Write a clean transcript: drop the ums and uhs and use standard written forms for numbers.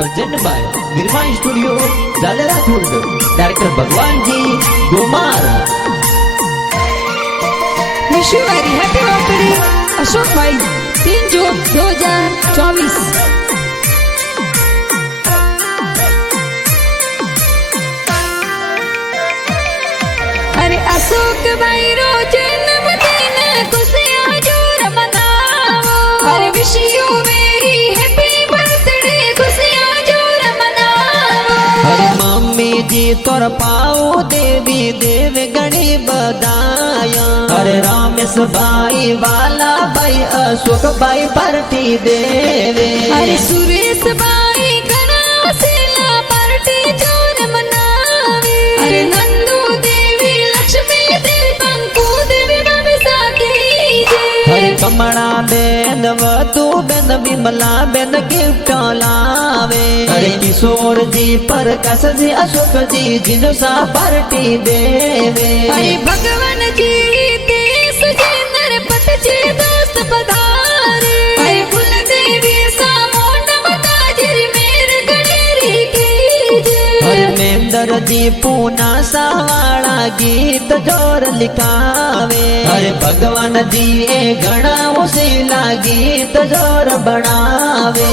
Present by Nirma studio Jalera Khurd. Director Bhagwan ji Gomar. Wish you very happy birthday Ashok भाई 3 जून 2024। अरे अशोक भाई रो जन्मदिन खुशियां जोर मनावो। अरे wish you very happy birthday खुशियां जोर मनावो। अरे मम्मी जी तोर पाओ देवी देव गणी बधाया। अरे रामेश भाई वाला भाई अशोक भाई पार्टी देवे। अरे सुरेश भाई घना सेला पार्टी जोर मनावे। अरे नंदू देवी लक्ष्मी देवी पंकु देवी बाबी साथी जे। अरे कमला बेन वधु बेन विमला बेन गिफ्ट लावे। अरे किशोर जी प्रकाश जी अशोक जी जिनो सा पार्टी देवे। अरे भगवान जी देश जे नरपत जे दोस्त पधारे। अरे कुल देवी सामोन मताजिर मेर गणेरी की जे। अरे मेंदर जी पूना सावाड़ा गीत जोर लिखावे। अरे भगवान जी ए घना उसीला गीत जोर बनावे।